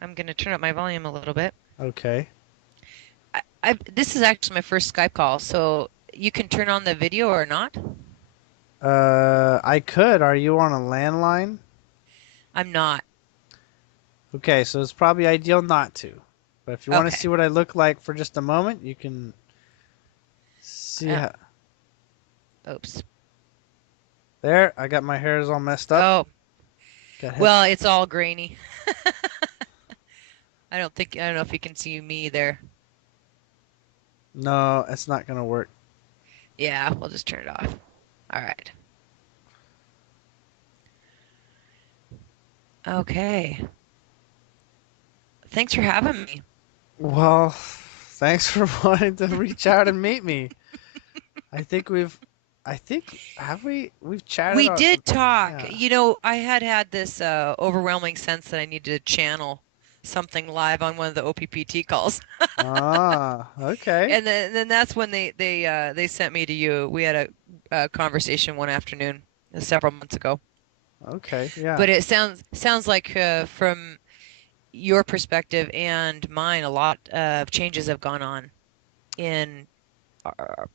I'm going to turn up my volume a little bit. Okay. This is actually my first Skype call, so you can turn on the video or not. I could. Are you on a landline? I'm not. Okay, so it's probably ideal not to. But if you want to Okay. see what I look like for just a moment, you can see Uh, how. oops. There, I got my hairs all messed up. Oh, Got head. well, it's all grainy. I don't know if you can see me there. No, it's not gonna work. Yeah, we'll just turn it off. All right. Okay. Thanks for having me. Well, thanks for wanting to reach out and meet me. I think we've, I think have we've chatted We on. did talk. Yeah. I had this overwhelming sense that I needed to channel something live on one of the OPPT calls. Ah, okay. And then that's when they sent me to you. We had a conversation one afternoon several months ago. Okay, yeah. But it sounds like from your perspective and mine, a lot of changes have gone on in our,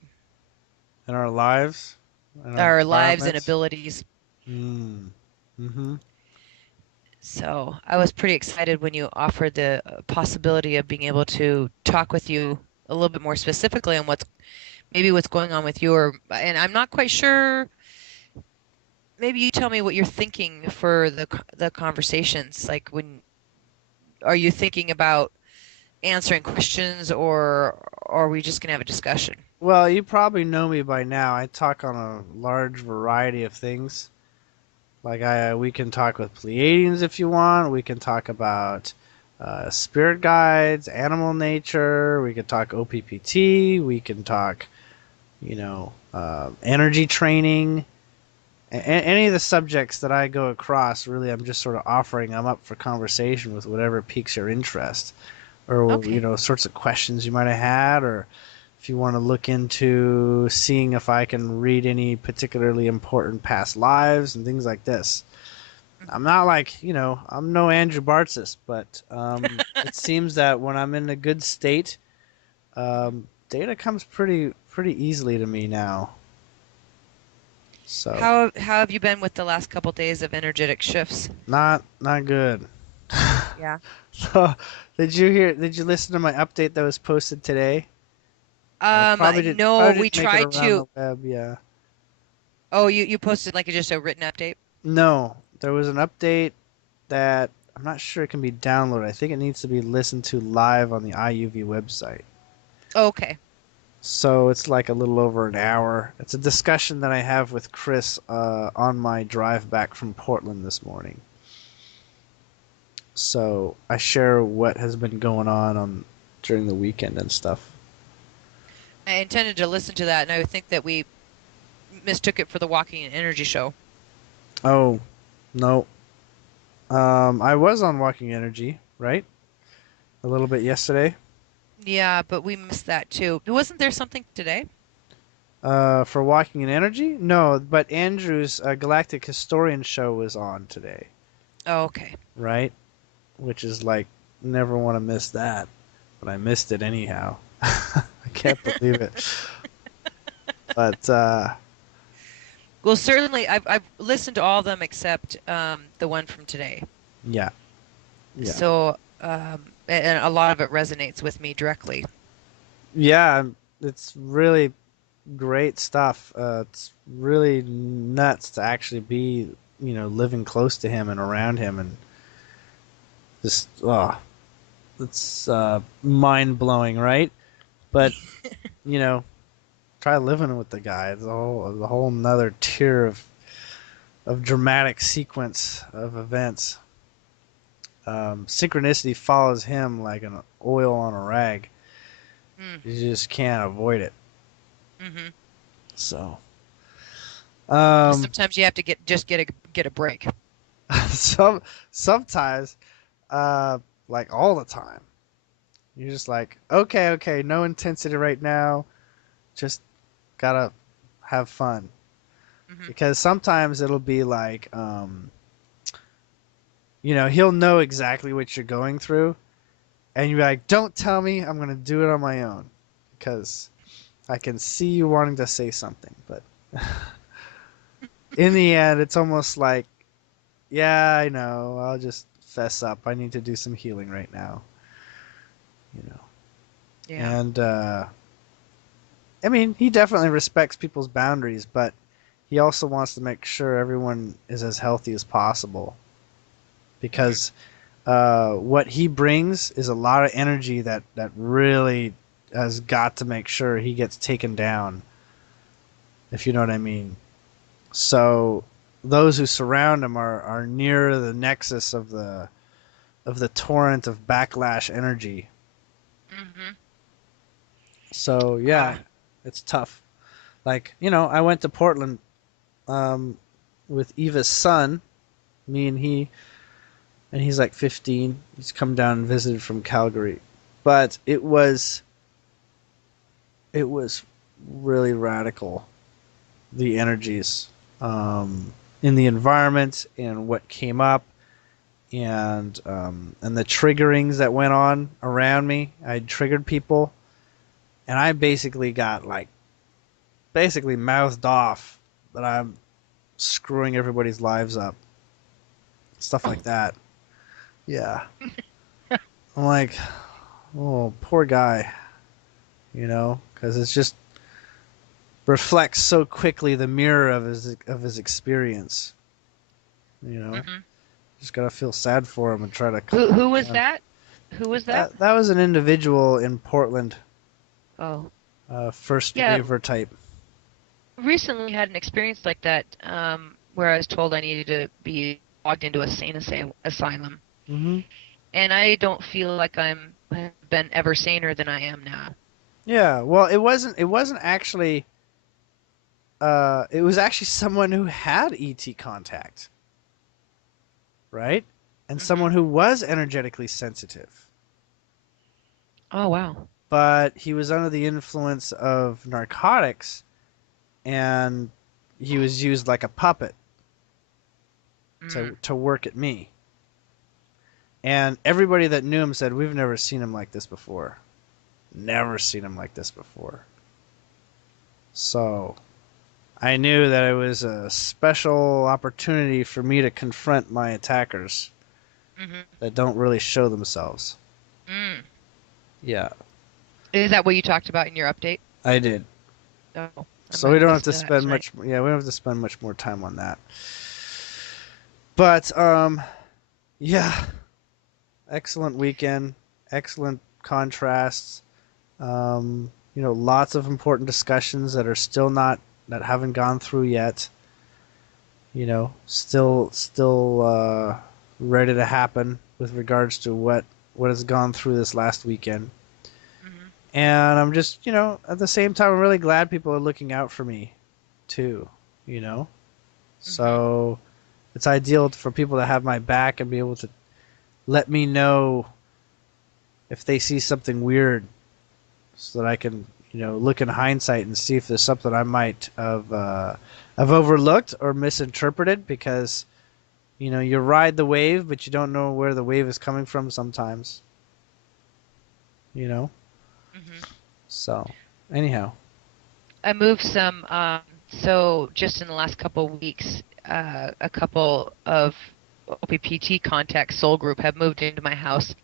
In our lives, in our our lives and environments. abilities. Mm. Mm-hmm. So I was pretty excited when you offered the possibility of being able to talk with you a little bit more specifically on what's going on with you, and I'm not quite sure. Maybe you tell me what you're thinking for the conversations. Like, when are you thinking about answering questions, or are we just gonna have a discussion? Well, you probably know me by now. I talk on a large variety of things. Like we can talk with Pleiadians if you want. We can talk about spirit guides, animal nature. We can talk OPPT. We can talk, energy training. Any of the subjects that I go across, really, I'm just sort of offering them up for conversation with whatever piques your interest, or Okay. sorts of questions you might have had, or if you want to look into seeing if I can read any particularly important past lives and things like this. I'm Hmm. not like, I'm no Andrew Bartzis, but it seems that when I'm in a good state, Hmm. data comes pretty easily to me now. So How have you been with the last couple days of energetic shifts? not good. Yeah. So did you listen to my update that was posted today? No, Probably we didn't make it tried around to. the web, yeah. Oh, you posted like just a written update? No, there was an update that I'm not sure it can be downloaded. I think it needs to be listened to live on the IUV website. Okay. So it's like a little over an hour. It's a discussion that I have with Chris on my drive back from Portland this morning. So I share what has been going on during the weekend and stuff. I intended to listen to that, and I think that we mistook it for the Walking and Energy show. Oh, no. I was on Walking Energy, right? A little bit yesterday. Yeah, but we missed that too. Wasn't there something today? For Walking in Energy? No, but Andrew's Galactic Historian show was on today, Oh, okay. right? Which is like, never want to miss that. But I missed it anyhow. I can't believe it. But Well, certainly, I've listened to all of them except the one from today. yeah, yeah, So, and a lot of it resonates with me directly. yeah. It's really great stuff. It's really nuts to actually be, living close to him and around him, and just it's mind blowing, right? But you know, try living with the guy. It's a whole another tier of dramatic sequence of events. Synchronicity follows him like an oil on a rag. Mm, You just can't avoid it. hmm. So, um, Sometimes you have to get a break. some sometimes, uh, like all the time, you're just like, okay, okay, no intensity right now. Just gotta have fun Hmm. because sometimes it'll be like, he'll know exactly what you're going through, and you're like, "Don't tell me. I'm gonna do it on my own," because I can see you wanting to say something, but in the end, it's almost like, "Yeah, I know. I'll just fess up. I need to do some healing right now." You know, Yeah. and I mean, he definitely respects people's boundaries, but he also wants to make sure everyone is as healthy as possible Hmm. because what he brings is a lot of energy that really has got to make sure he gets taken down, if you know what I mean. So those who surround him are near the nexus of the torrent of backlash energy. Hmm. So yeah, Wow. it's tough. Like, I went to Portland um, with Eva's son, me and he's like 15. He's come down and visited from Calgary. But it was really radical, the energies in the environment and what came up and the triggerings that went on around me. I triggered people and I basically got like basically mouthed off that I'm screwing everybody's lives up. Stuff like that. Yeah. I'm like, oh, poor guy, because it's just reflects so quickly the mirror of his experience. You know, Hmm. just gotta feel sad for him and try to calm Who him was down. that? Who was that? That was an individual in Portland, Oh, first yeah. waver type. Recently had an experience like that, where I was told I needed to be logged into a asylum, Hmm. and I don't feel like have been ever saner than I am now. Yeah. Well, it wasn't actually. It was actually someone who had ET contact, right? And Hmm. someone who was energetically sensitive, Oh, wow. but he was under the influence of narcotics and he was used like a puppet Mm. to work at me. And everybody that knew him said, "We've never seen him like this before. Never seen him like this before." So I knew that it was a special opportunity for me to confront my attackers Hmm. that don't really show themselves. Mm. Yeah, Is that what you talked about in your update? I did. Oh, I'm So we gonna don't have listen to to that spend tonight. much. Yeah, we don't have to spend much more time on that. But yeah, excellent weekend, excellent contrasts. Lots of important discussions that are still not that haven't gone through yet. Still ready to happen with regards to what has gone through this last weekend. Hmm. And I'm just, at the same time, I'm really glad people are looking out for me, too. You know, Hmm. so it's ideal for people to have my back and be able to let me know if they see something weird so that I can, look in hindsight and see if there's something I might have overlooked or misinterpreted because, you ride the wave, but you don't know where the wave is coming from sometimes, you know? Hmm. So, anyhow. I moved some, so just in the last couple of weeks, a couple of OPPT contact soul group have moved into my house,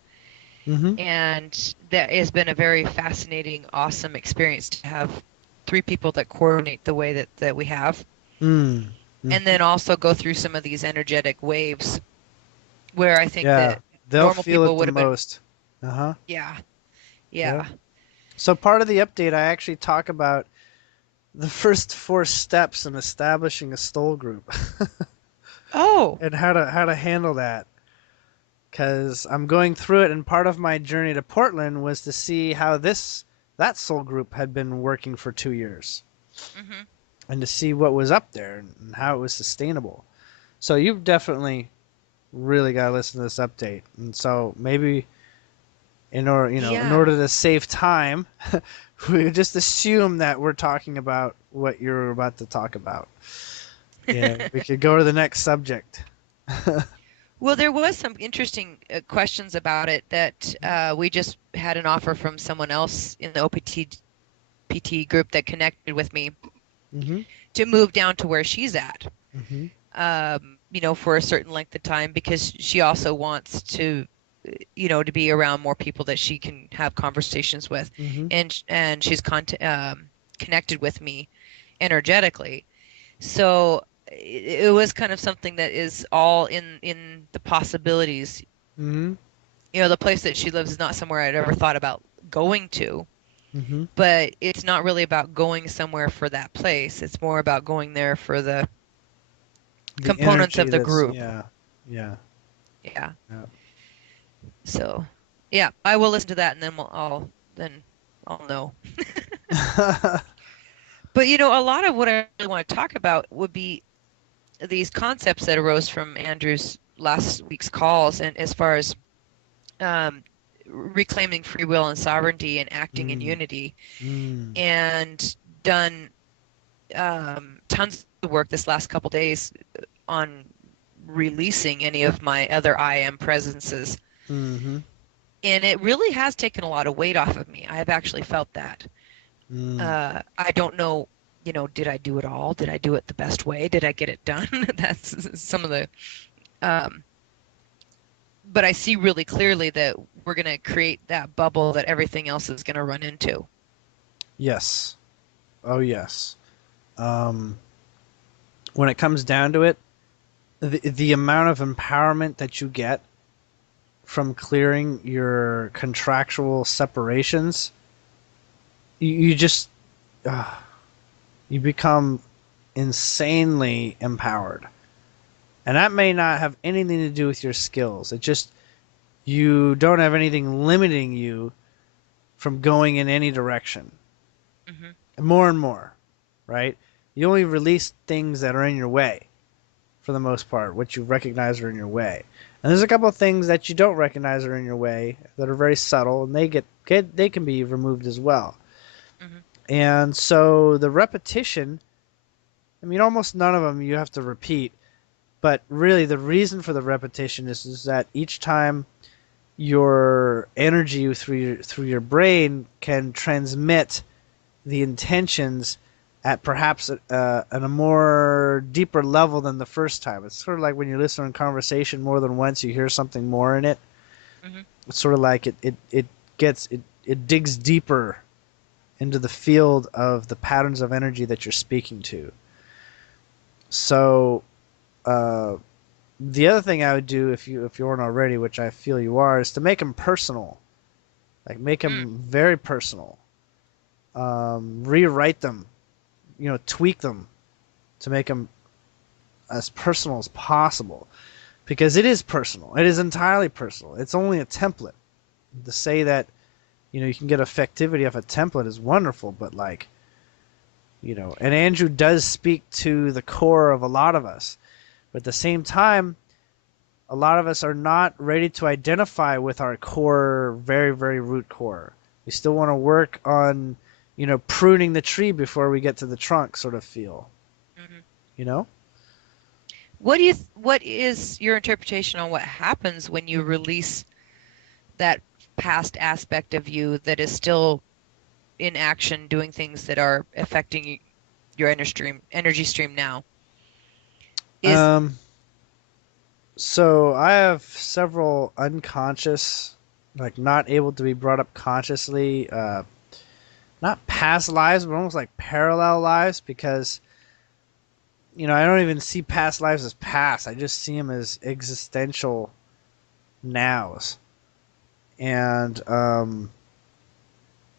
Mm-hmm. and that has been a very fascinating, awesome experience to have three people that coordinate the way that we have, Mm. and Mm-hmm. then also go through some of these energetic waves where I think Yeah. that They'll normal feel people it the would have been, most. Uh-huh. yeah, Yep. yeah. So part of the update, I actually talk about the first four steps in establishing a stole group Oh, and how to handle that. Because I'm going through it, and part of my journey to Portland was to see how that soul group had been working for 2 years, hmm, and to see what was up there and how it was sustainable. So you've definitely really got to listen to this update, and so maybe in yeah. order to save time, we just assume that we're talking about what you're about to talk about. We could go to the next subject. Well, there was some interesting questions about it that we just had an offer from someone else in the PT group that connected with me Mm-hmm. to move down to where she's at, Mm-hmm. for a certain length of time because she also wants to, to be around more people that she can have conversations with, Mm-hmm. and she's connected with me energetically. So it was kind of something that is all in the possibilities. Mm-hmm. The place that she lives is not somewhere I'd ever thought about going to, Mm-hmm. but it's not really about going somewhere for that place. It's more about going there for the The components energy of the that's group. yeah, yeah, Yeah. yeah. So, yeah, I will listen to that and then I'll know. But a lot of what I really want to talk about would be these concepts that arose from Andrew's last week's calls, and as far as um, reclaiming free will and sovereignty and acting in Mm, unity, mm, and done tons of work this last couple days on releasing any of my other I am presences. mm-hmm, And it really has taken a lot of weight off of me. I have actually felt that. mm. I don't know, did I do it all? Did I do it the best way? Did I get it done? That's some of the, um, but I see really clearly that we're going to create that bubble that everything else is going to run into. Yes. Oh, yes. Um, when it comes down to it, the amount of empowerment that you get from clearing your contractual separations, you just uh, you become insanely empowered, and that may not have anything to do with your skills. It just you don't have anything limiting you from going in any direction. Hmm. More and more, right? You only release things that are in your way for the most part, what you recognize are in your way. And there's a couple of things that you don't recognize are in your way that are very subtle, and they can be removed as well. Hmm. And so the repetition, I mean, almost none of them you have to repeat, but really the reason for the repetition is that each time your energy through your brain can transmit the intentions at perhaps at a more deeper level than the first time. It's sort of like when you listen to a conversation more than once, you hear something more in it. Hmm. It's sort of like it digs deeper into the field of the patterns of energy that you're speaking to. So uh, the other thing I would do if you weren't already, which I feel you are, is to make them personal. Like make Mm. them very personal. Rewrite them, tweak them to make them as personal as possible, because it is personal. It is entirely personal. It's only a template. To say that you can get effectivity off a template is wonderful, but and Andrew does speak to the core of a lot of us, but at the same time, a lot of us are not ready to identify with our core, very very root core. We still want to work on pruning the tree before we get to the trunk, sort of feel. Hmm. You know. What is your interpretation on what happens when you release that past aspect of you that is still in action, doing things that are affecting your energy stream now? Is Um, So I have several unconscious, like not able to be brought up consciously, not past lives, but almost like parallel lives, because I don't even see past lives as past. I just see them as existential nows. And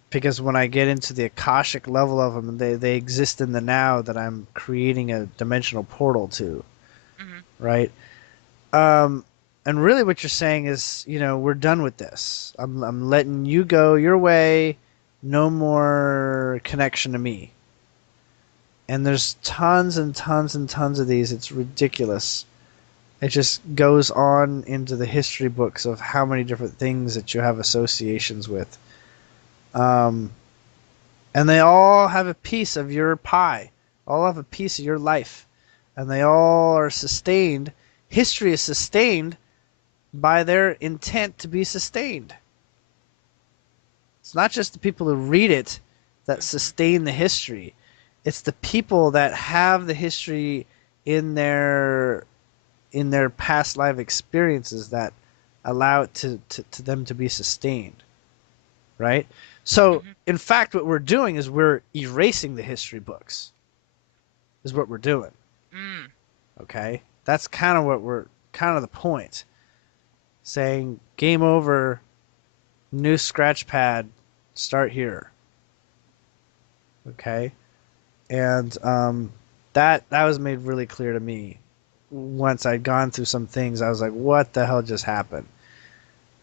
because when I get into the Akashic level of them, they exist in the now that I'm creating a dimensional portal to, Mhm. right? Um, and really, what you're saying is, we're done with this. I'm letting you go your way. No more connection to me. And there's tons and tons and tons of these. It's ridiculous. It just goes on into the history books of how many different things that you have associations with. Um, and they all have a piece of your pie. All have a piece of your life. And they all are sustained. History is sustained by their intent to be sustained. It's not just the people who read it that Mhm. sustain the history. It's the people that have the history in their past life experiences that allow it to them to be sustained, right? So, Mhm. in fact, what we're doing is we're erasing the history books, is what we're doing, Mm. okay? That's kind of what we're, kind of the point. Saying, game over, new scratch pad, start here, okay? And that was made really clear to me once I'd gone through some things. I was like, what the hell just happened?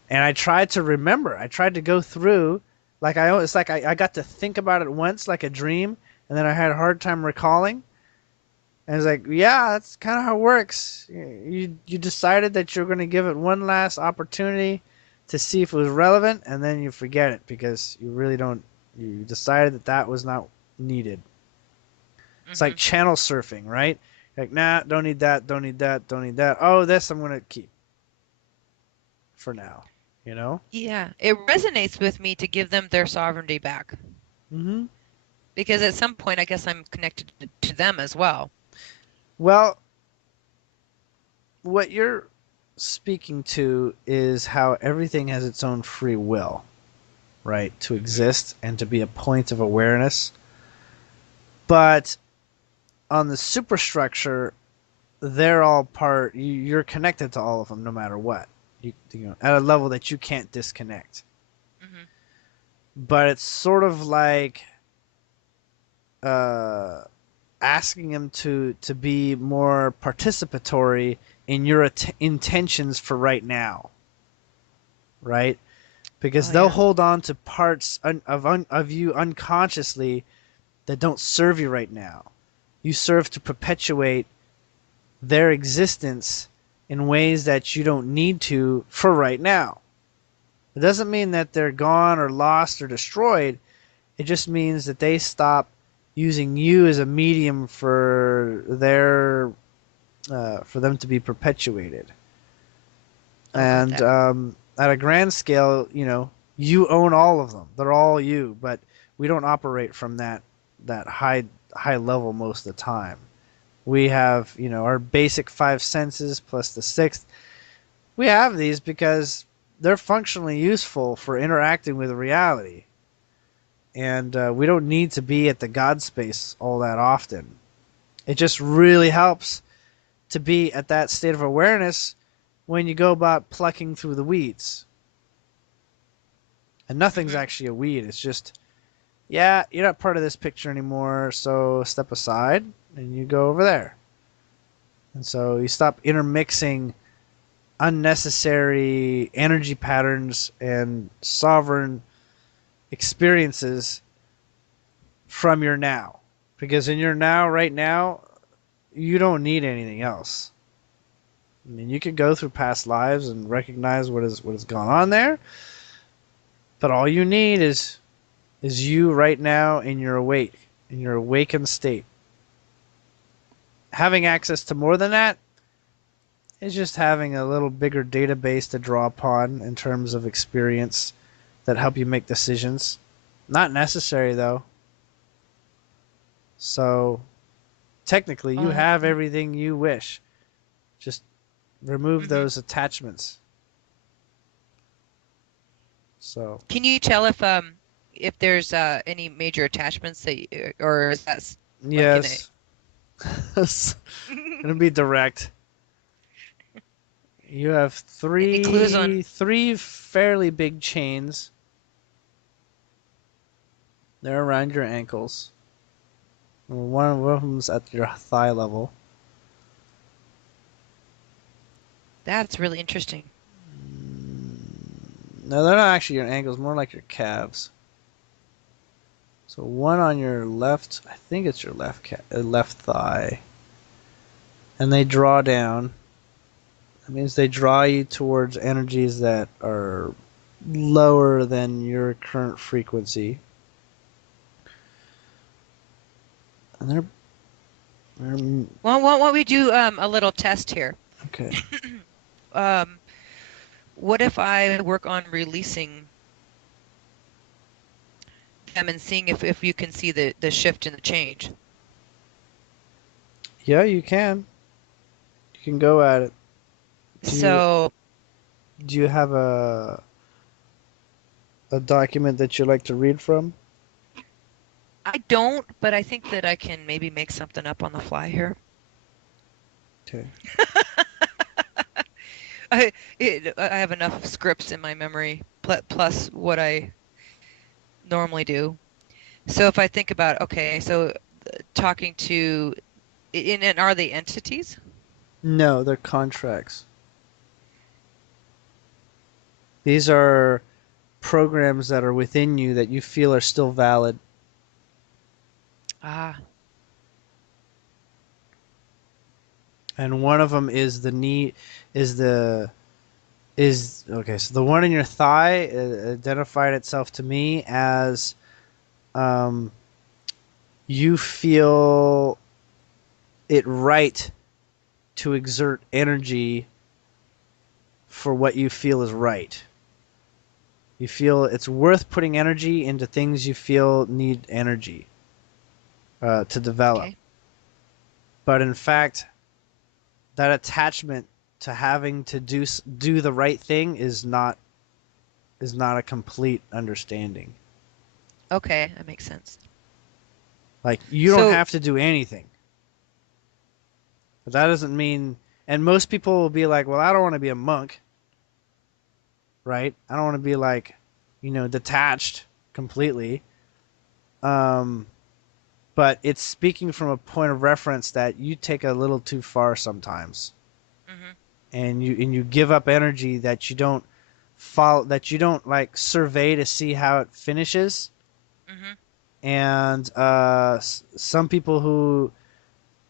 And I tried to remember. I tried to go through, like it's like I got to think about it once, like a dream, and then I had a hard time recalling. And it's like, yeah, that's kind of how it works. You decided that you're going to give it one last opportunity to see if it was relevant, and then you forget it because you really don't. You decided that that was not needed. It's like Mhm. channel surfing, right? Like, nah, don't need that, don't need that, don't need that. Oh, this I'm going to keep for now, you know? Yeah, it resonates with me to give them their sovereignty back Mm-hmm. because at some point I guess I'm connected to them as well. Well, what you're speaking to is how everything has its own free will, right? To Mhm. exist and to be a point of awareness. But on the superstructure, they're all part, you're connected to all of them no matter what. You know, at a level that you can't disconnect. Mhm. But it's sort of like uh, asking them to be more participatory in your intentions for right now, right? Because Oh they'll yeah. hold on to parts of you unconsciously that don't serve you right now. You serve to perpetuate their existence in ways that you don't need to for right now. It doesn't mean that they're gone or lost or destroyed. It just means that they stop using you as a medium for them to be perpetuated. Okay. And at a grand scale, you own all of them. They're all you, but we don't operate from that high level most of the time. We have, our basic five senses plus the sixth. We have these because they're functionally useful for interacting with reality. And we don't need to be at the God space all that often. It just really helps to be at that state of awareness when you go about plucking through the weeds. And nothing's Mhm. actually a weed. It's just, yeah, you're not part of this picture anymore, so step aside and you go over there. And so you stop intermixing unnecessary energy patterns and sovereign experiences from your now. Because in your now, right now, you don't need anything else. I mean, you could go through past lives and recognize what has gone on there, but all you need is you right now in your awakened state. Having access to more than that is just having a little bigger database to draw upon in terms of experience that help you make decisions. Not necessary though. So technically, you Oh, have everything you wish. Just remove mhm. those attachments. So Can you tell if there's any major attachments that or is that like in a yes, it's gonna be direct. You have any clues on three fairly big chains. They're around your ankles. One of them's at your thigh level. that's really interesting. No, they're not actually your ankles, more like your calves. So one on your left, I think it's your left thigh, and they draw down. That means they draw you towards energies that are lower than your current frequency, and they're Well, why don't we do a little test here? okay. um, what if I work on releasing them and seeing if you can see the shift and the change? Yeah, you can. You can go at it. Do you So do you have a document that you like to read from? I don't, but I think that I can maybe make something up on the fly here. Okay. I have enough scripts in my memory plus what I normally do. So if I think about, okay, so talking to, and are they entities? No, they're contracts. These are programs that are within you that you feel are still valid. Ah, And one of them is the need is the is okay. So the one in your thigh identified itself to me as um, you feel it right to exert energy for what you feel is right. You feel it's worth putting energy into things you feel need energy to develop. okay. But in fact, that attachment to having to do the right thing is not a complete understanding. Okay, that makes sense. Like you don't So, have to do anything, but that doesn't mean. And most people will be like, "Well, I don't want to be a monk, right? I don't want to be like, detached completely." Um, but it's speaking from a point of reference that you take a little too far sometimes, hmm and you give up energy that you don't follow, that you don't like survey to see how it finishes. hmm And some people who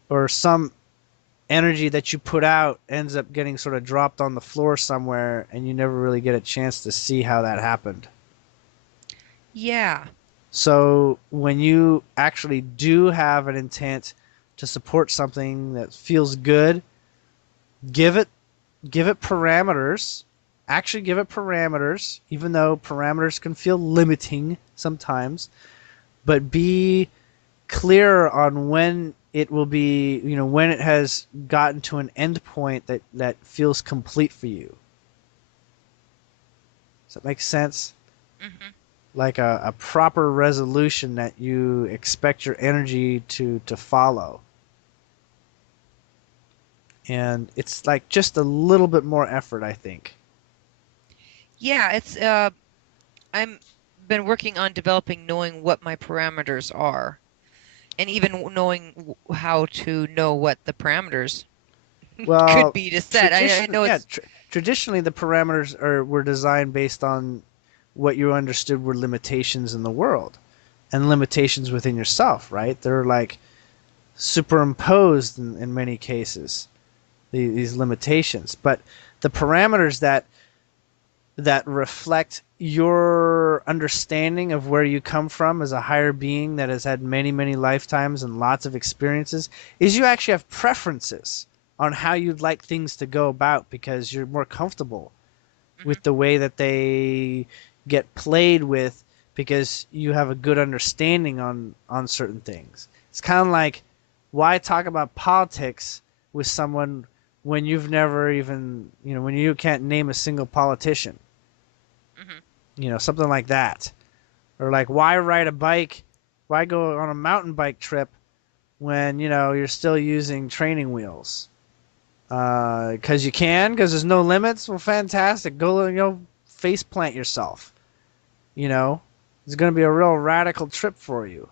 or some energy that you put out ends up getting sort of dropped on the floor somewhere, and you never really get a chance to see how that happened. yeah, So when you actually do have an intent to support something that feels good, give it give it parameters. Actually give it parameters, even though parameters can feel limiting sometimes, but be clear on when it will be, when it has gotten to an end point that feels complete for you. Does that make sense? hmm Like a proper resolution that you expect your energy to follow. And it's like just a little bit more effort, I think. yeah. I'm been working on developing knowing what my parameters are, and even knowing how to know what the parameters could Well, be to set. I know it's traditionally the parameters were designed based on what you understood were limitations in the world and limitations within yourself, right? They're like superimposed in many cases, these limitations. But the parameters that reflect your understanding of where you come from as a higher being that has had many, many lifetimes and lots of experiences is you actually have preferences on how you'd like things to go about because you're more comfortable hmm with the way that they get played with because you have a good understanding on certain things. It's kind of like why talk about politics with someone when you've never even, when you can't name a single politician, hmm something like that. Or like why ride a bike, why go on a mountain bike trip when, you're still using training wheels? Because you can, because there's no limits. Well, fantastic. Go, face plant yourself. You know, it's going to be a real radical trip for you.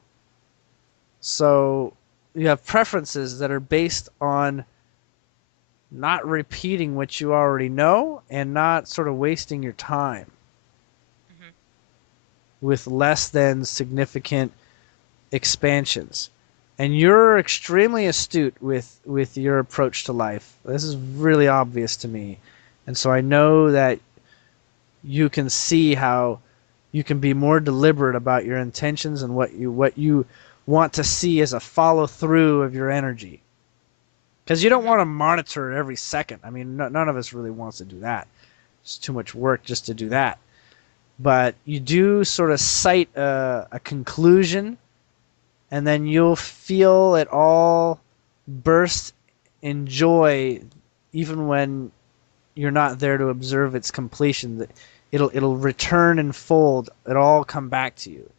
So you have preferences that are based on not repeating what you already know and not sort of wasting your time hmm with less than significant expansions. And you're extremely astute with your approach to life. This is really obvious to me. And so I know that you can see how you can be more deliberate about your intentions and what you want to see as a follow through of your energy, because you don't hmm want to monitor it every second. I mean, none of us really wants to do that. It's too much work just to do that. But you do sort of cite a conclusion, and then you'll feel it all burst in joy, even when you're not there to observe its completion. It'll return and fold. It'll all come back to you.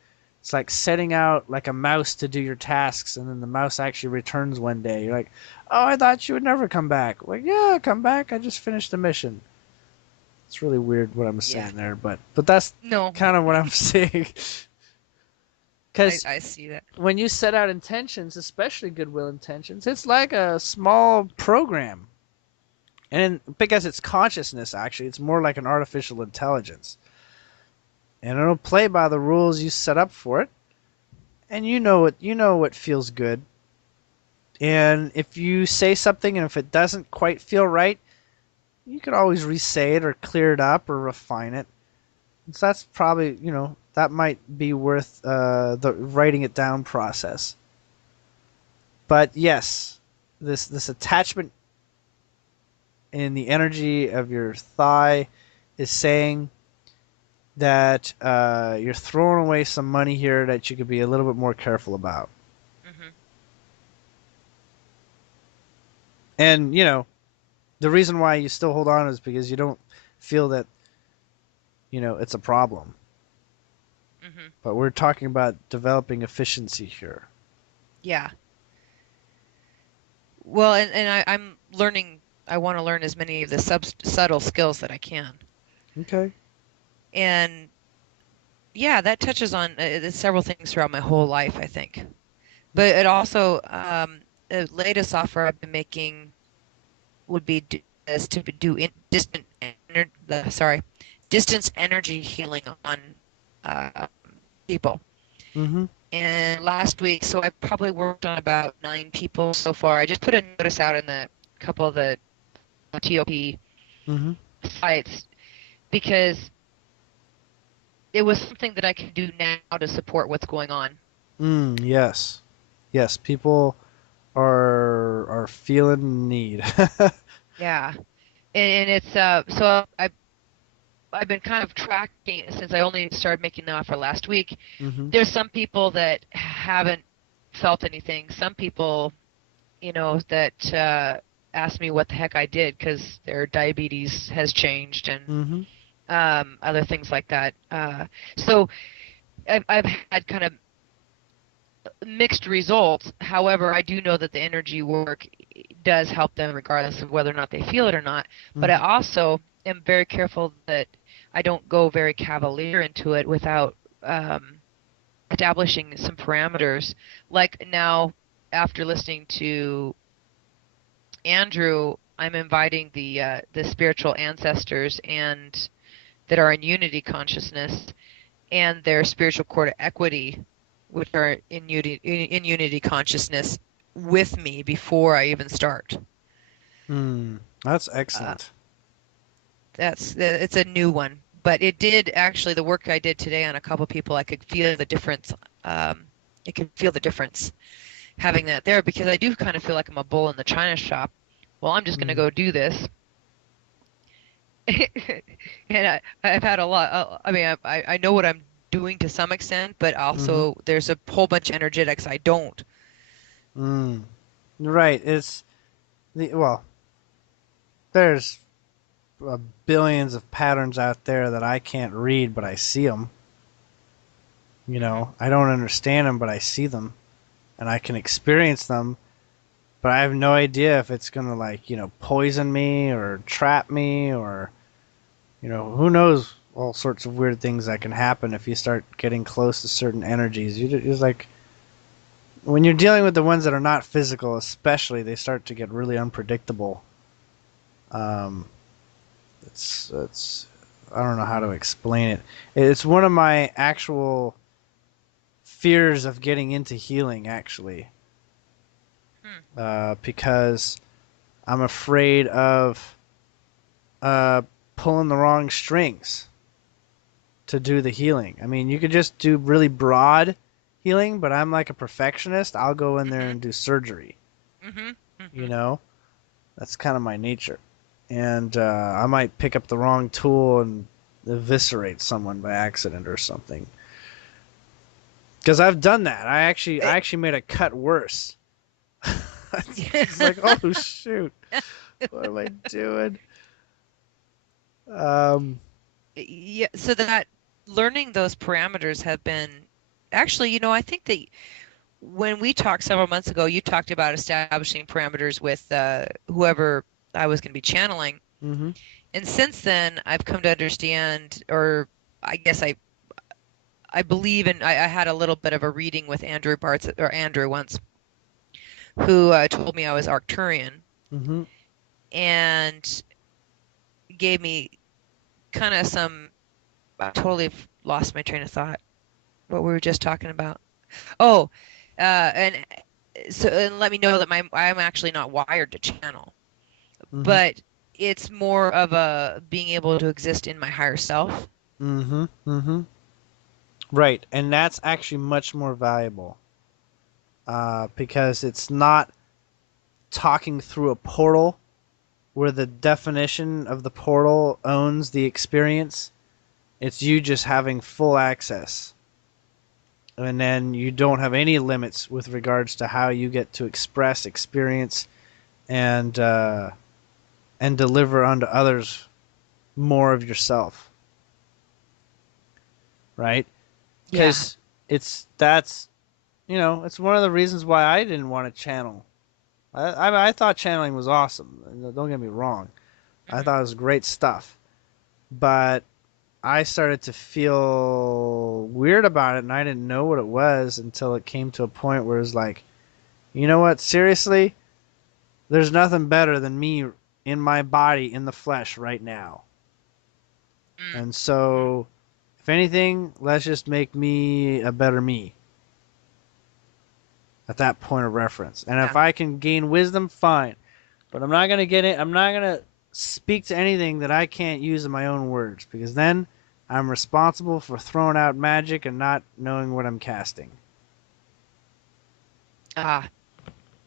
It's like setting out like a mouse to do your tasks, and then the mouse actually returns one day. You're like, "Oh, I thought you would never come back." Like, "Yeah, come back. I just finished the mission." It's really weird what I'm Yeah. saying there, but that's No, kind of what I'm saying. Because I see that. when you set out intentions, especially goodwill intentions, it's like a small program. And because it's consciousness, actually, it's more like an artificial intelligence. And it'll play by the rules you set up for it. And you know what feels good. And if you say something and if it doesn't quite feel right, you can always re-say it or clear it up or refine it. So that's probably, that might be worth the writing it down process. But yes, this attachment in the energy of your thigh is saying that you're throwing away some money here that you could be a little bit more careful about. Hmm. And, the reason why you still hold on is because you don't feel that, it's a problem. Hmm. But we're talking about developing efficiency here. Yeah. Well, I'm learning. I want to learn as many of the subtle skills that I can. Okay. And yeah, that touches on several things throughout my whole life, I think. But it also, the latest software I've been making would be is to do distance energy healing on uh, people. Mm-hmm. And last week, so I probably worked on about 9 people so far. I just put a notice out in the couple of the TOP Mm-hmm. sites because it was something that I could do now to support what's going on. Yes. Yes. People are feeling need. Yeah. And it's so I've been kind of tracking since I only started making the offer last week. Mm-hmm. There's some people that haven't felt anything. Some people, that ask me what the heck I did because their diabetes has changed and Mm-hmm. other things like that. So I've had kind of mixed results. However, I do know that the energy work does help them regardless of whether or not they feel it or not. But I Mm-hmm. also am very careful that I don't go very cavalier into it without establishing some parameters. Like now, after listening to Andrew, I'm inviting the spiritual ancestors and that are in unity consciousness and their spiritual core to equity, which are in unity consciousness, with me before I even start. That's Uh, excellent. it's a new one, but it did actually the work I did today on a couple people. I could feel the difference. I could feel the difference having that there because I do kind of feel like I'm a bull in the china shop. Well, I'm just going to Mm. go do this. And I've had a lot. I mean, I know what I'm doing to some extent, but Mm-hmm. also there's a whole bunch of energetics I don't. Mm. Right. Well, there's billions of patterns out there that I can't read, but I see them. Hmm. I don't understand them, but I see them, and I can experience them. But I have no idea if it's gonna like poison me or trap me or who knows all sorts of weird things that can happen if you start getting close to certain energies. It's like when you're dealing with the ones that are not physical, especially, they start to get really unpredictable. Um, it's I don't know how to explain it. It's one of my actual fears of getting into healing, actually, Hmm. because I'm afraid of uh, pulling the wrong strings to do the healing. I mean, you could just do really broad healing, but I'm like a perfectionist. I'll go in there Hmm. and do surgery. Hmm. You Hmm. know, that's kind of my nature. and I might pick up the wrong tool and eviscerate someone by accident or something. Because I've done that. I actually made a cut worse. It's like, oh shoot, what am I doing? Um, Yeah, so that learning those parameters have been actually, I think that when we talked several months ago, you talked about establishing parameters with whoever I was going to be channeling. hmm And since then, I've come to understand, or I guess I believe, and I had a little bit of a reading with Andrew Bartz or Andrew once, who told me I was Arcturian hmm and gave me kind of some. I totally lost my train of thought. What we were just talking about. Oh, and so and let me know that I'm actually not wired to channel, hmm but it's more of a being able to exist in my higher self. hmm Right, and that's actually much more valuable because it's not talking through a portal where the definition of the portal owns the experience. It's you just having full access. And then you don't have any limits with regards to how you get to express, experience, and deliver unto others more of yourself, right? Yeah. Because that's it's one of the reasons why I didn't want to channel. I thought channeling was awesome. Don't get me wrong. I hmm thought it was great stuff, but I started to feel weird about it, and I didn't know what it was until it came to a point where it's like, you know what? Seriously, there's nothing better than me in my body, in the flesh right now. And Mm-hmm. so, if anything, let's just make me a better me at that point of reference. And if Yeah. I can gain wisdom, fine. But I'm not going to get it. I'm not going to speak to anything that I can't use in my own words because then I'm responsible for throwing out magic and not knowing what I'm casting. Ah,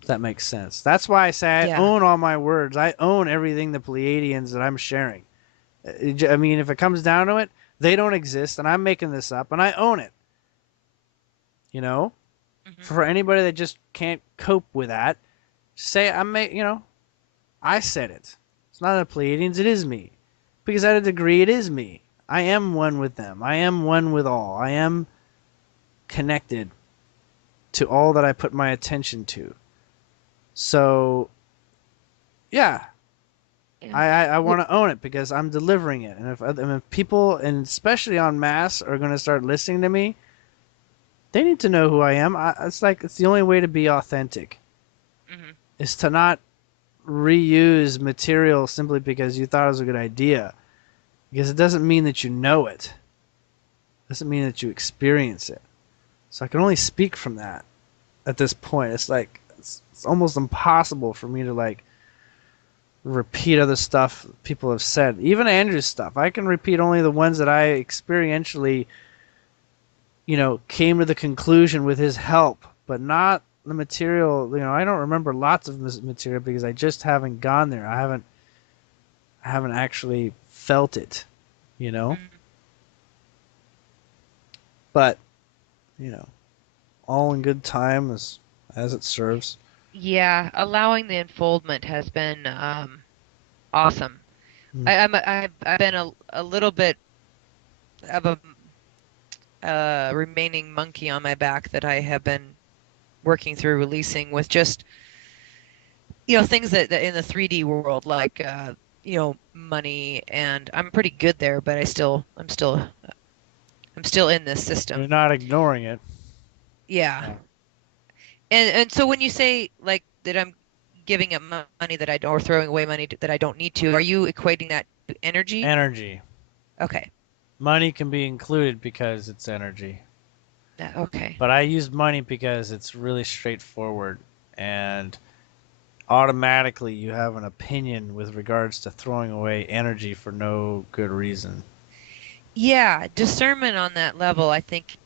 If that makes sense. That's why I say I yeah. own all my words. I own everything the Pleiadians that I'm sharing. I mean, if it comes down to it, they don't exist, and I'm making this up, and I own it. You know, hmm for anybody that just can't cope with that, say I'm, I said it. It's not the Pleiadians, it is me, because at a degree, it is me. I am one with them. I am one with all. I am connected to all that I put my attention to. So, yeah, Yeah. I Well, want to own it because I'm delivering it. And if people, and especially en masse, are going to start listening to me, they need to know who I am. It's the only way to be authentic hmm is to not reuse material simply because you thought it was a good idea. Because it doesn't mean that you know it. It doesn't mean that you experience it. So I can only speak from that at this point. It's like it's almost impossible for me to like repeat other stuff people have said. Even Andrew's stuff. I can repeat only the ones that I experientially, came to the conclusion with his help, but not the material. I don't remember lots of this material because I just haven't gone there. I haven't actually felt it, you know. mm But you know, all in good time as it serves. Yeah, allowing the unfoldment has been awesome. Mm. I've been a little bit of a remaining monkey on my back that I have been working through releasing with just things that in the 3D world like money, and I'm pretty good there, but I'm still in this You're system. not ignoring it. Yeah. And so when you say like that I'm giving up money that I don't, or throwing away money that I don't need to, are you equating that to energy? Energy. Okay. Money can be included because it's energy. Okay. But I use money because it's really straightforward and automatically you have an opinion with regards to throwing away energy for no good reason. Yeah, discernment on that level, I think,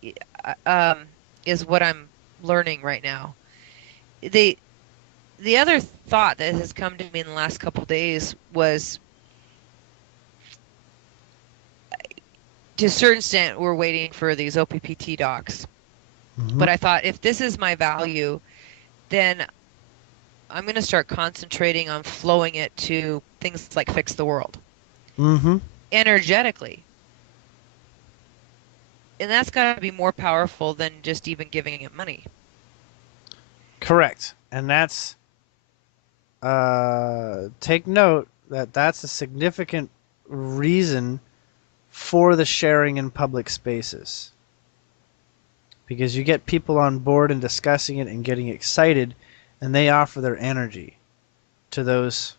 is what I'm learning right now. The the other thought that has come to me in the last couple days was to a certain extent, we're waiting for these OPPT docs. Mm-hmm. But I thought if this is my value, then I'm going to start concentrating on flowing it to things like fix the world Mm-hmm. energetically. And that's got to be more powerful than just even giving it money. Correct. And that's take note that that's a significant reason for the sharing in public spaces. Because you get people on board and discussing it and getting excited, and they offer their energy to those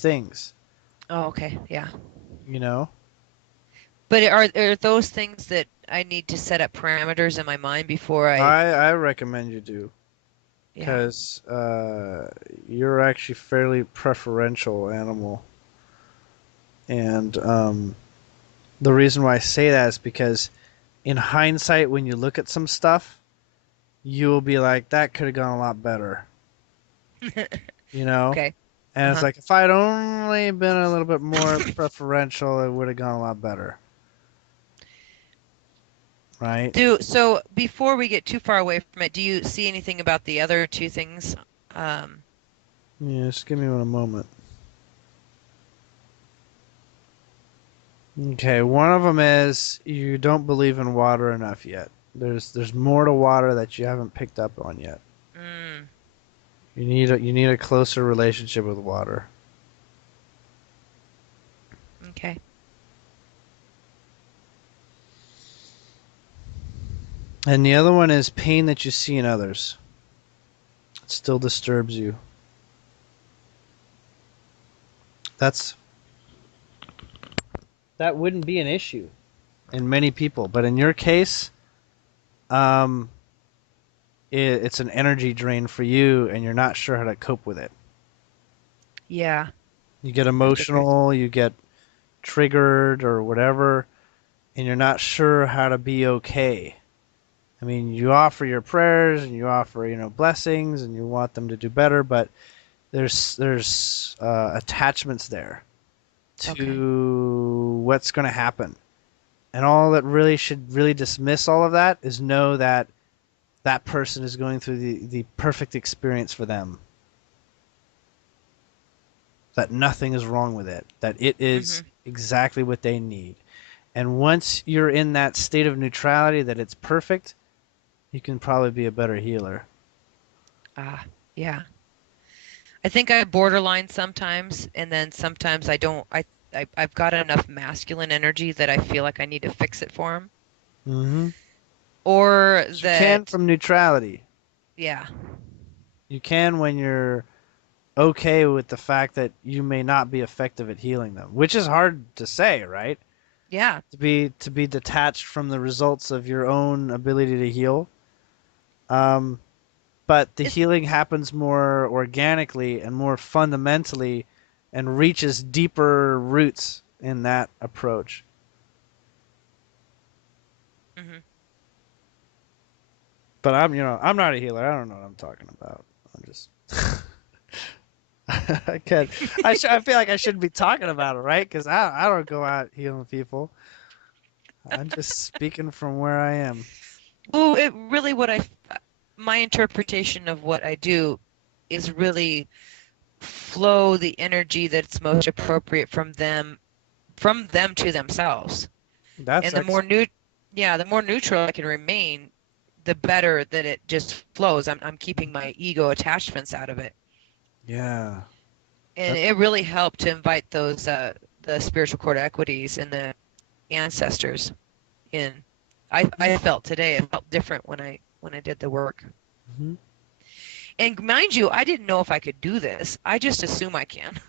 things. Oh, okay. Yeah. You know, But are those things that I need to set up parameters in my mind before I, I recommend you do yeah. because you're actually fairly preferential animal, and the reason why I say that is because in hindsight, when you look at some stuff, you'll be like, that could have gone a lot better. You know, Okay. and it's Uh-huh. like if I'd only been a little bit more preferential, it would have gone a lot better, right? So before we get too far away from it, do you see anything about the other two things? Um, Yeah, just give me one moment. Okay, one of them is you don't believe in water enough yet. There's more to water that you haven't picked up on yet. mm, You need a closer relationship with water. okay. And the other one is pain that you see in others. It still disturbs you. That's that wouldn't be an issue in many people, but in your case, um, it's an energy drain for you, and you're not sure how to cope with it. Yeah. You get I figured. emotional, you get triggered, or whatever, and you're not sure how to be okay. I mean, you offer your prayers and you offer, blessings, and you want them to do better, but there's attachments there Okay. to what's going to happen, and all that really should really dismiss all of that is know that that person is going through the perfect experience for them. That nothing is wrong with it. That it is Mm-hmm. exactly what they need. And once you're in that state of neutrality, that it's perfect, you can probably be a better healer. Ah, yeah. I think I borderline sometimes, and then sometimes I don't. I've got enough masculine energy that I feel like I need to fix it for him, Mm-hmm. or You can that, from neutrality. yeah, You can when you're okay with the fact that you may not be effective at healing them, which is hard to say, right? yeah. To be detached from the results of your own ability to heal. Um, but the It's healing happens more organically and more fundamentally and reaches deeper roots in that approach. hmm But I'm not a healer. I don't know what I'm talking about. I'm just I can I feel like I shouldn't be talking about it, right? Because I don't go out healing people. I'm just speaking from where I am. Well, it really my interpretation of what I do is really flow the energy that's most appropriate from them to themselves. That's And the more neutral I can remain, the better that it just flows. I'm keeping my ego attachments out of it. yeah. And That it really helped to invite those the spiritual cord equities and the ancestors in. I felt today it felt different when I did the work. mhm. And mind you, I didn't know if I could do this. I just assume I can.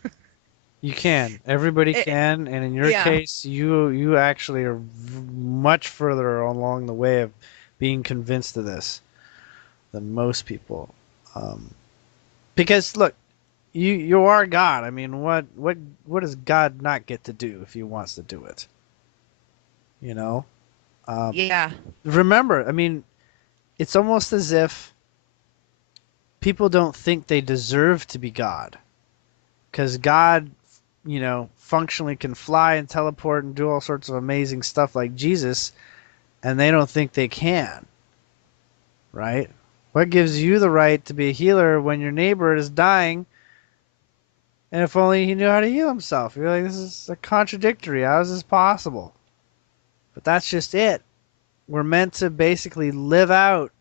You can. Everybody It, can, and in your yeah. case, you actually are much further along the way of being convinced of this than most people. Um, because look, you are God. I mean, what does God not get to do if He wants to do it? You know. Um, Yeah. remember, I mean, it's almost as if people don't think they deserve to be God, because God. functionally can fly and teleport and do all sorts of amazing stuff like Jesus, and they don't think they can, right? What gives you the right to be a healer when your neighbor is dying? And if only he knew how to heal himself. You're like, this is a contradictory. How is this possible? But that's just it. We're meant to basically live out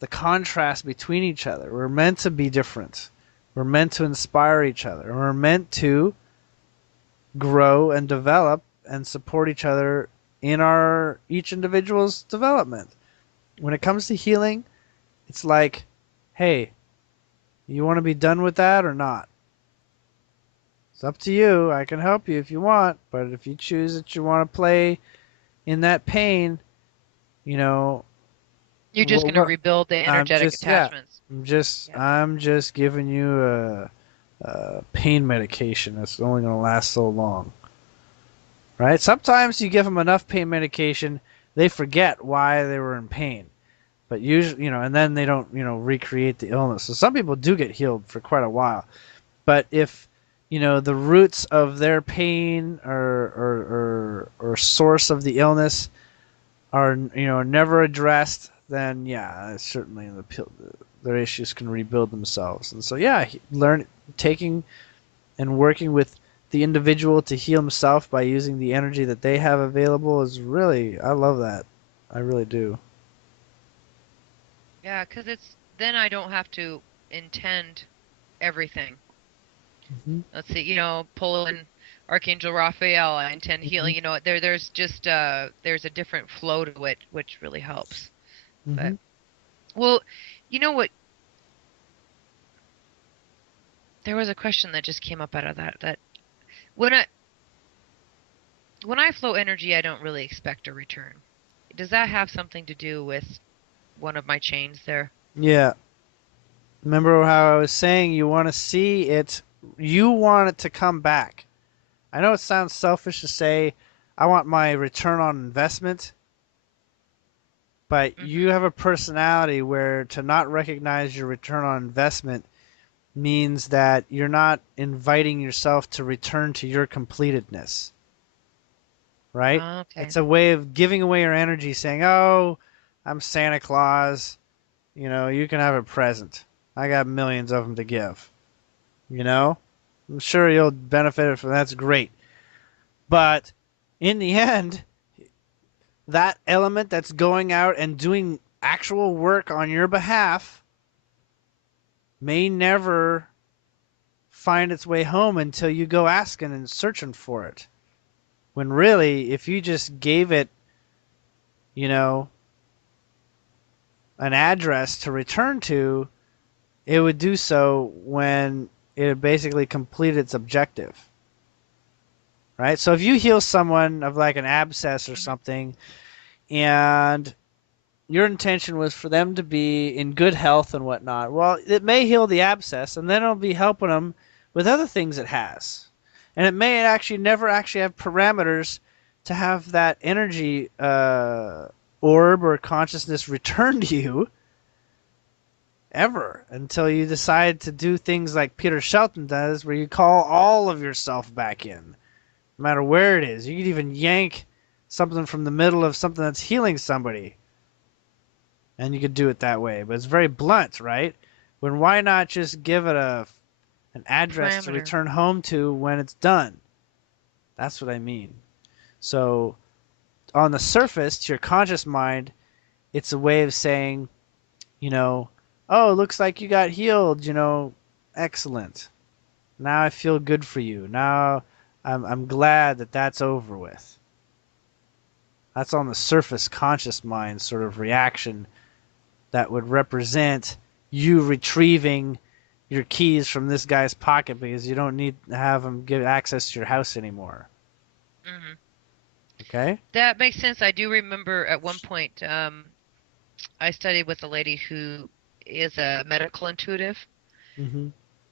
the contrast between each other. We're meant to be different. We're meant to inspire each other. We're meant to grow and develop and support each other in our each individual's development. When it comes to healing, it's like, hey, you want to be done with that or not? It's up to you. I can help you if you want, but if you choose that you want to play in that pain, you know, You're just going to rebuild the I'm energetic just yeah, attachments. Yeah. I'm just giving you a pain medication that's only going to last so long. Right? Sometimes you give them enough pain medication, they forget why they were in pain. But usually, and then they don't, recreate the illness. So some people do get healed for quite a while. But if, the roots of their pain or source of the illness are, never addressed, then yeah, certainly their issues can rebuild themselves. And so yeah, taking and working with the individual to heal himself by using the energy that they have available is really, I love that. I really do. Yeah, because then I don't have to intend everything. Hmm. Let's see, pull in Archangel Raphael, I intend Hmm. healing. There's just there's a different flow to it, which really helps. But Hmm. well, you know what? There was a question that just came up out of that when I when I flow energy, I don't really expect a return. Does that have something to do with one of my chains there? Yeah. Remember how I was saying you want it to come back. I know it sounds selfish to say I want my return on investment, but you Mm-hmm. have a personality where to not recognize your return on investment means that you're not inviting yourself to return to your completedness, right? Okay. It's a way of giving away your energy, saying, "Oh, I'm Santa Claus. You can have a present. I got millions of them to give." You know, I'm sure you'll benefit from that's great. But in the end, that element that's going out and doing actual work on your behalf may never find its way home until you go asking and searching for it. When really, if you just gave it, you know, an address to return to, it would do so when it basically completed its objective. Right? So if you heal someone of like an abscess or Mm-hmm. something, and your intention was for them to be in good health and whatnot, well, it may heal the abscess, and then it'll be helping them with other things it has. And it may actually never actually have parameters to have that energy orb or consciousness return to you ever until you decide to do things like Peter Shelton does, where you call all of yourself back in, no matter where it is. You could even yank something from the middle of something that's healing somebody, and you could do it that way. But it's very blunt, right? When why not just give it an address to Parameter. return home to when it's done? That's what I mean. So on the surface, to your conscious mind, it's a way of saying, you know, oh, it looks like you got healed, excellent. Now I feel good for you. Now I'm glad that that's over with. That's on the surface conscious mind sort of reaction that would represent you retrieving your keys from this guy's pocket because you don't need to have him give access to your house anymore. Mm-hmm. Okay? That makes sense. I do remember at one point, I studied with a lady who is a medical intuitive, Mm-hmm.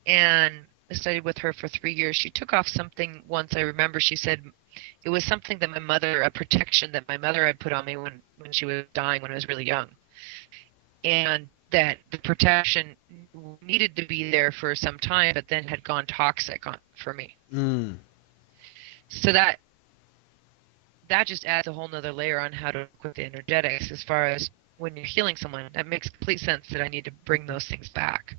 and I studied with her for 3 years. She took off something once. I remember she said it was something that a protection that my mother had put on me when she was dying when I was really young. And that the protection needed to be there for some time, but then had gone toxic for me. Mm. So that just adds a whole nother layer on how to work with the energetics as far as when you're healing someone. That makes complete sense that I need to bring those things back.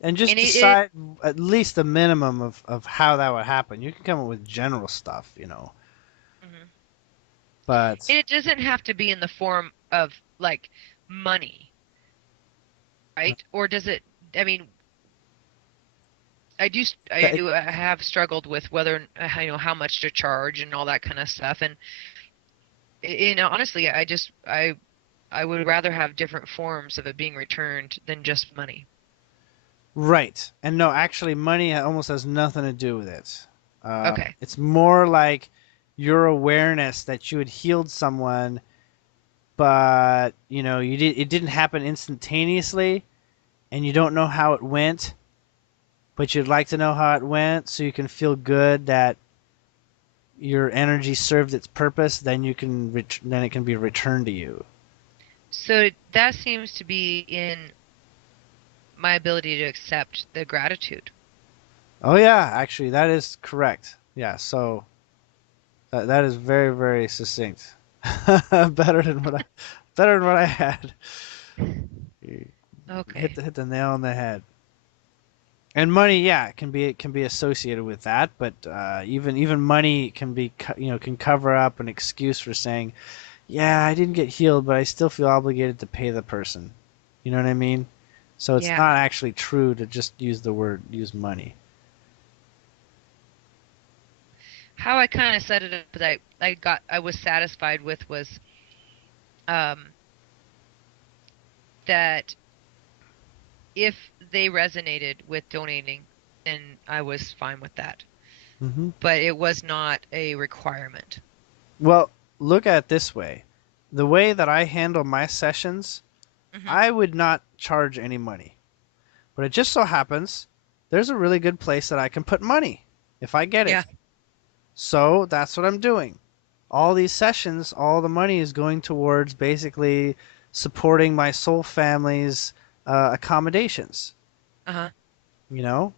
And just And it decide at least a minimum of how that would happen. You can come up with general stuff, mhm. but And it doesn't have to be in the form of like money, right? Or does it? I mean, I that, do have struggled with whether how much to charge and all that kind of stuff. And honestly, I would rather have different forms of it being returned than just money. right. And no, actually, money almost has nothing to do with it. Okay. It's more like your awareness that you had healed someone, but it didn't happen instantaneously, and you don't know how it went, but you'd like to know how it went so you can feel good that your energy served its purpose. Then then it can be returned to you. So that seems to be in my ability to accept the gratitude. Oh yeah, actually, that is correct. Yeah, so that is very, very succinct. better than what I better than what I had. You Okay. hit the nail on the head. And money, yeah, it can be associated with that, but even money can be can cover up an excuse for saying, yeah, I didn't get healed, but I still feel obligated to pay the person. You know what I mean? So it's Yeah. not actually true to just use money. How I kind of set it up that I was satisfied with was um that if they resonated with donating, then I was fine with that. Hmm. But it was not a requirement. Well, look at it this way. The way that I handle my sessions, Hmm. I would not charge any money. But it just so happens there's a really good place that I can put money if I get Yeah. it. So that's what I'm doing. All these sessions, all the money is going towards basically supporting my soul family's accommodations. Uh-huh.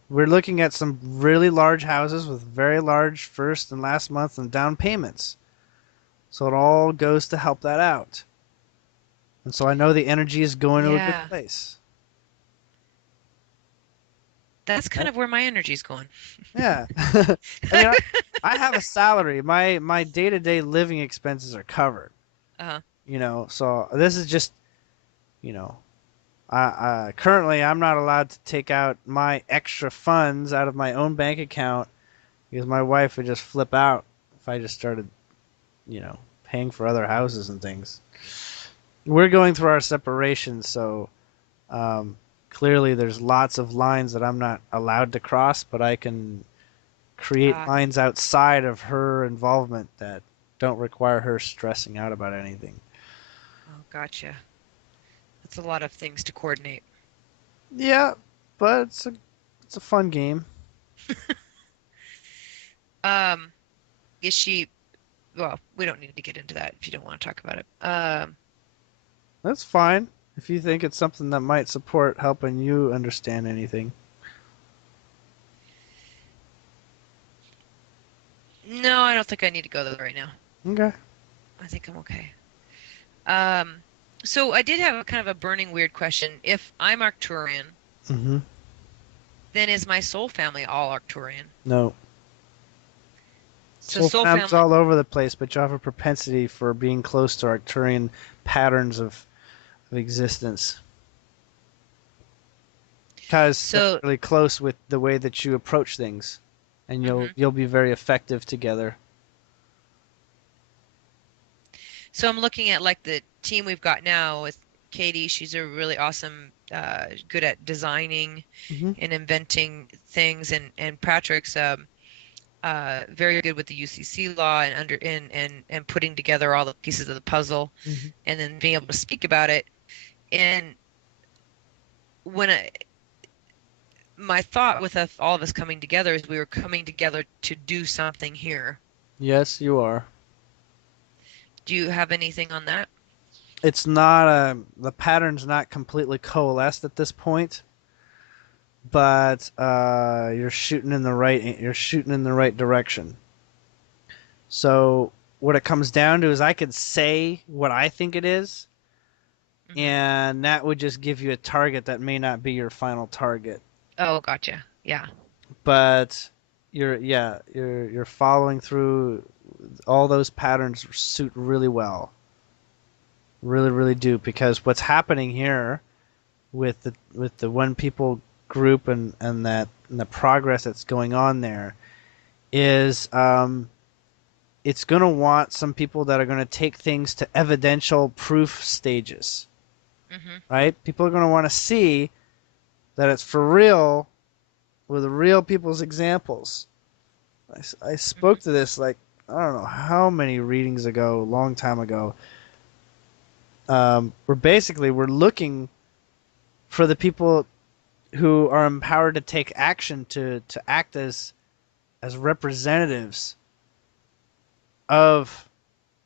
We're looking at some really large houses with very large first and last month and down payments. So it all goes to help that out. And so I know the energy is going to a good Yeah. place. That's kind Right? of where my energy's going. Yeah. I mean, I have a salary. My day-to-day living expenses are covered. Uh-huh. So this is just, you know, currently I'm not allowed to take out my extra funds out of my own bank account because my wife would just flip out if I just started, paying for other houses and things. We're going through our separation, so um, clearly there's lots of lines that I'm not allowed to cross, but I can create Ah, lines outside of her involvement that don't require her stressing out about anything. oh, gotcha. That's a lot of things to coordinate. Yeah, but it's a fun game. Um, is she, well, we don't need to get into that if you don't want to talk about it. That's fine if you think it's something that might support helping you understand anything. No, I don't think I need to go there right now. Okay. I think I'm okay. Um, so I did have a kind of a burning weird question. If I'm Arcturian, Mm-hmm. then is my soul family all Arcturian? No. So Soul soul Fam's family, all over the place, but you have a propensity for being close to Arcturian patterns of existence. Because they're so really close with the way that you approach things. And you'll mhm. you'll be very effective together. So I'm looking at like the team we've got now with Katie. She's a really awesome, good at designing Mm-hmm. and inventing things, and Patrick's very good with the UCC law and and putting together all the pieces of the puzzle, Mm-hmm. and then being able to speak about it. And when my thought with all of us coming together is we were coming together to do something here. Yes, you are. Do you have anything on that? it's not the pattern's not completely coalesced at this point, but you're shooting in the right direction. So what it comes down to is I could say what I think it is, Hmm. and that would just give you a target that may not be your final target. Oh, gotcha. Yeah. But you're following through. All those patterns suit really well, really really do, because what's happening here with the one people group and the progress that's going on there is it's going to want some people that are going to take things to evidential proof stages, Hmm. right? People are going to want to see that it's for real with real people's examples. I spoke Hmm. to this like I don't know how many readings ago, a long time ago. We're basically we're looking for the people who are empowered to take action to act as representatives of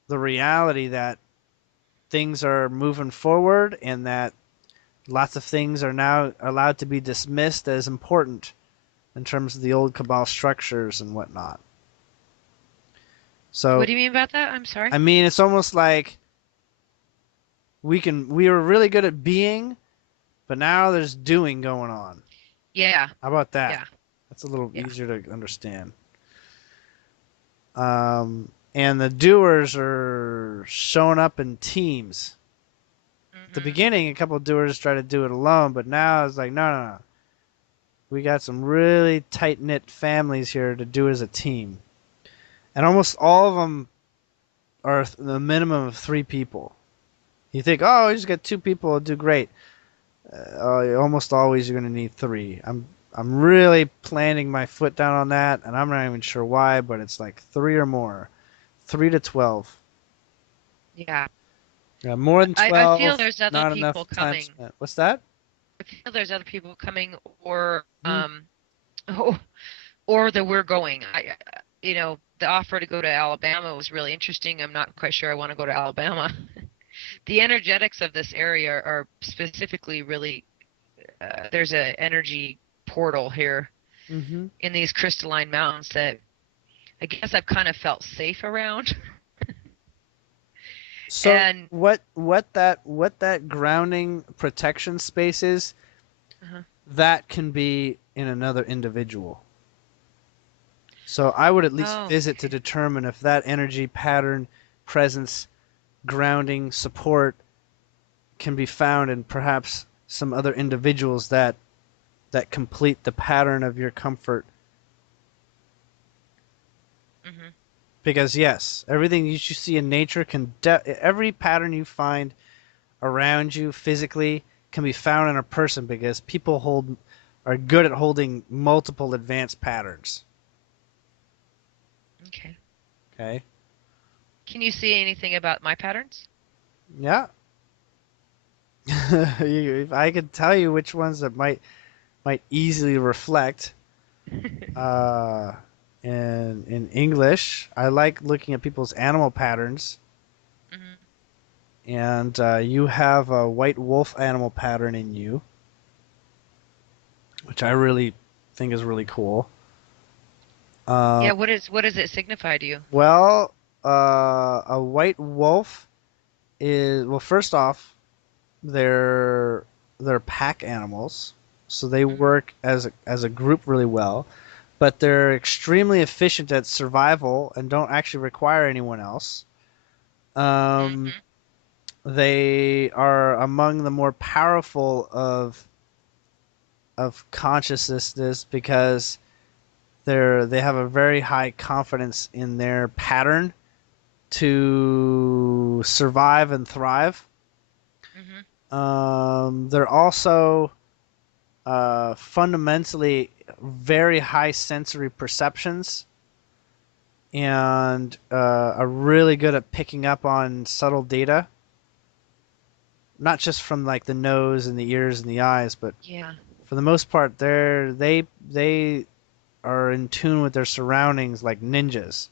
the reality that things are moving forward and that lots of things are now allowed to be dismissed as important in terms of the old cabal structures and whatnot. What So do you mean about that? I'm I sorry. mean it's almost like we were really good at being, but now there's doing going on. Yeah. How about that? Yeah. That's a little Yeah. easier to understand. And the doers are showing up in teams. At the Hmm. beginning, a couple of doers try to do it alone, but now it's like, no, no, no. We got some really tight knit families here to do as a team. And almost all of them are the minimum of 3 people. You think, oh, you just got 2 people, it'll do great. Almost always you're going to need three. I'm really planting my foot down on that, and I'm not even sure why, but it's like three or more, 3 to 12. Yeah. Yeah, more than I feel 12, there's other not people enough time coming. spent. What's that? I feel there's other people coming, or Hmm. or that we're going. The offer to go to Alabama was really interesting. I'm not quite sure I want to go to Alabama. The energetics of this area are specifically really, there's a energy portal here Hmm. in these crystalline mountains that I guess I've kind of felt safe around. So And what that grounding protection space is, uh that can be in another individual. So I would at least oh, visit to okay. determine if that energy pattern, presence, grounding, support can be found in perhaps some other individuals that complete the pattern of your comfort. Hmm. Because yes, everything you see in nature every pattern you find around you physically can be found in a person because people hold are good at holding multiple advanced patterns. Okay. Okay. Can you see anything about my patterns? Yeah. If I could tell you which ones that might easily reflect uh in English, I like looking at people's animal patterns, Hmm. and you have a white wolf animal pattern in you, which I really think is really cool. Yeah, Um, what does it signify to you? well, a white wolf is, well, first off, they're they're pack animals, so they Hmm. work as a group really well, but they're extremely efficient at survival and don't actually require anyone else. Um, Hmm. they are among the more powerful of consciousness because they have a very high confidence in their pattern to survive and thrive. Hmm. They're also fundamentally very high sensory perceptions and are really good at picking up on subtle data, not just from like the nose and the ears and the eyes, but Yeah. for the most part, they are in tune with their surroundings like ninjas.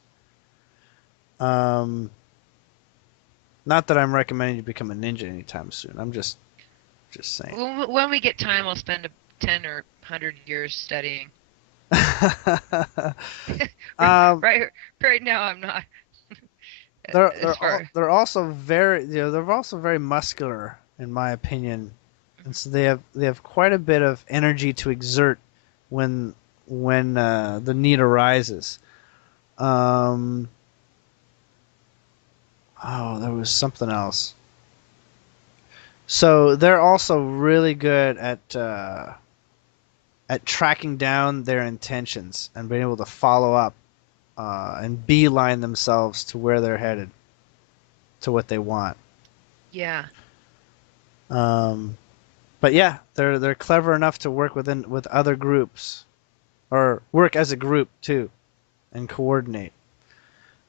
Um, Not that I'm recommending you become a ninja anytime soon. I'm just saying. When we get time, I'll spend 10 or 100 years studying. um, Right, right now I'm not. they're As all far. they're also very they're also very muscular in my opinion, and so they have quite a bit of energy to exert when the need arises. Um, oh, there was something else. So they're also really good at tracking down their intentions and being able to follow up and beeline themselves to where they're headed, to what they want. Yeah. Um, but yeah, they're clever enough to work with other groups or work as a group too and coordinate.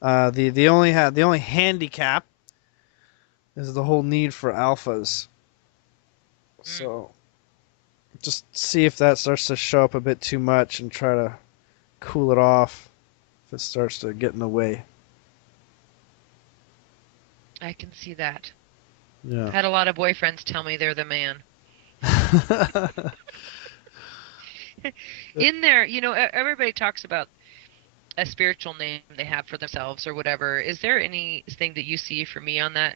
The only handicap is the whole need for alphas. Mm. So just see if that starts to show up a bit too much and try to cool it off if it starts to get in the way. I can see that. Yeah. Had a lot of boyfriends tell me they're the man. In there, everybody talks about a spiritual name they have for themselves or whatever. Is there anything that you see for me on that?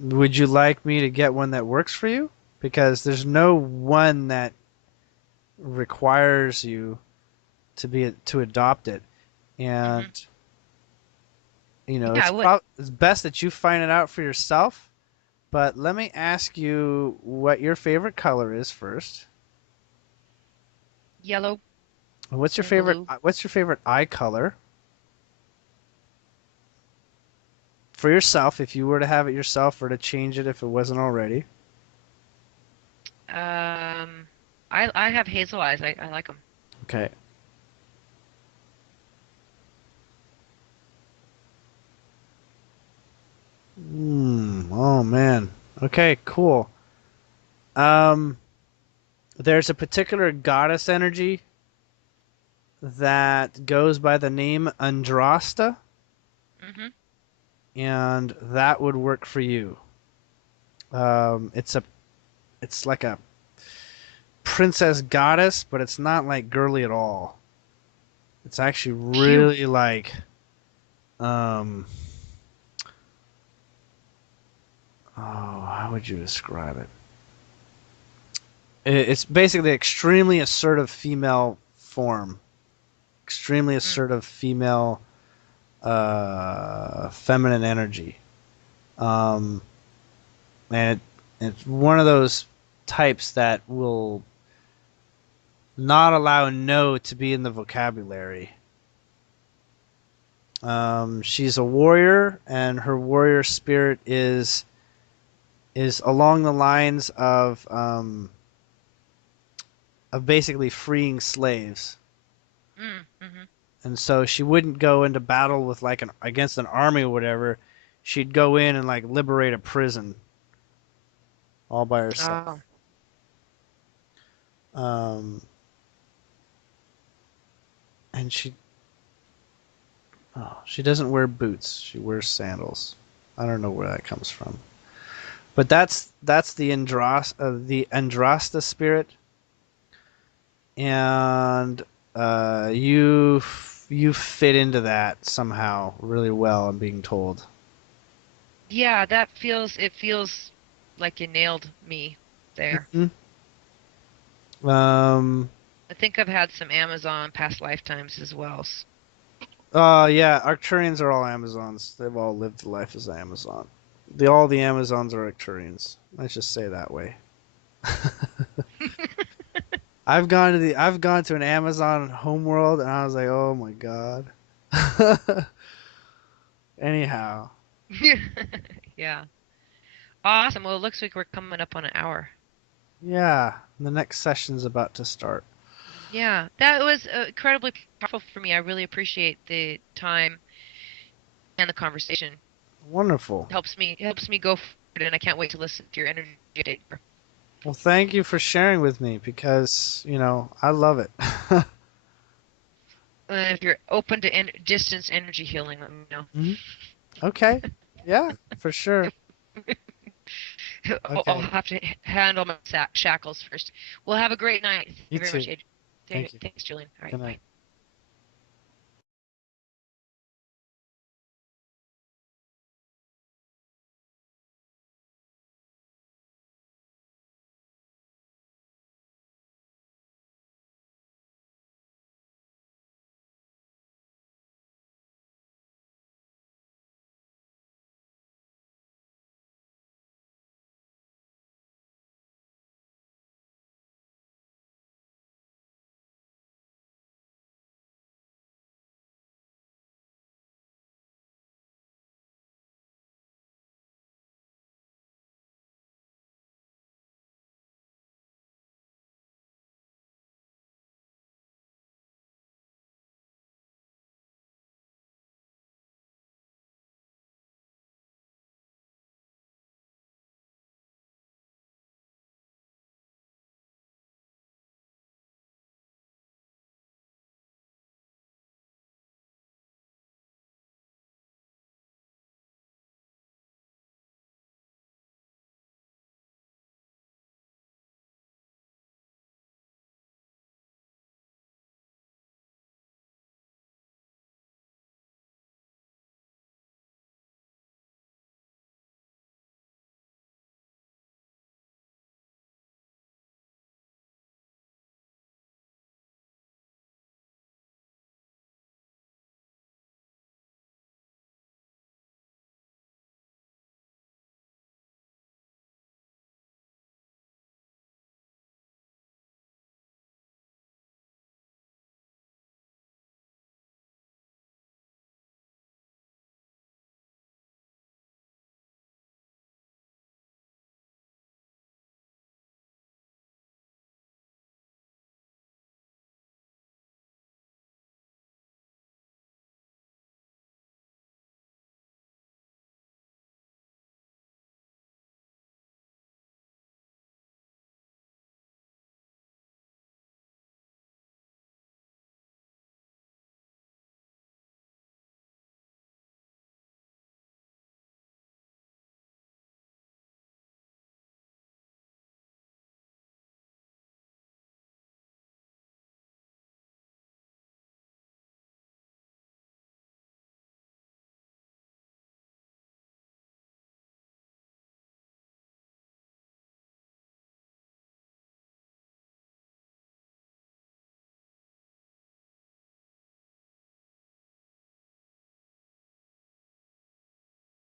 Would you like me to get one that works for you? Because there's no one that requires you to adopt it, Hmm. and Yeah, I would. it's best that you find it out for yourself. But let me ask you what your favorite color is first. Yellow What's your and favorite blue. what's your favorite eye color for yourself if you were to have it yourself or to change it if it wasn't already? Um, I have hazel eyes. I like them. Okay. Oh man. Okay, cool. Um there's a particular goddess energy that goes by the name Andrasta, Hmm. and that would work for you. It's like a princess goddess, but it's not like girly at all. It's actually Cute. really like um oh, how would you describe it? It's basically extremely assertive female form, extremely Mm. assertive female feminine energy. Um, and it's one of those types that will not allow no to be in the vocabulary. She's a warrior, and her warrior spirit is along the lines of basically freeing slaves. Mm. Hmm. And so she wouldn't go into battle with like an against an army or whatever. She'd go in and like liberate a prison all by Oh, herself. Um, and she doesn't wear boots. She wears sandals. I don't know where that comes from. But that's the Andrasta spirit, and you fit into that somehow really well. I'm being told. yeah. It feels like you nailed me there. Mhm. Um. I think I've had some Amazon past lifetimes as well. Yeah. Arcturians are all Amazons. They've all lived life as Amazon. All the Amazons are Arcturians. Let's just say that way. I've gone to an Amazon homeworld and I was like, oh my god. Anyhow, Yeah. Awesome. Well, it looks like we're coming up on an hour. yeah, the next session's about to start. Yeah, that was incredibly powerful for me. I really appreciate the time and the conversation. Wonderful. Helps me go forward, and I can't wait to listen to your energy update. Well, thank you for sharing with me because, I love it. If you're open to distance energy healing, let me know. Mhm. Okay. Yeah, for sure. I'll Okay. have to handle my shackles first. Well, have a great night. Thank You you very much, too. Adrian. Thank you. Thanks, Julian. All Good right, night. bye.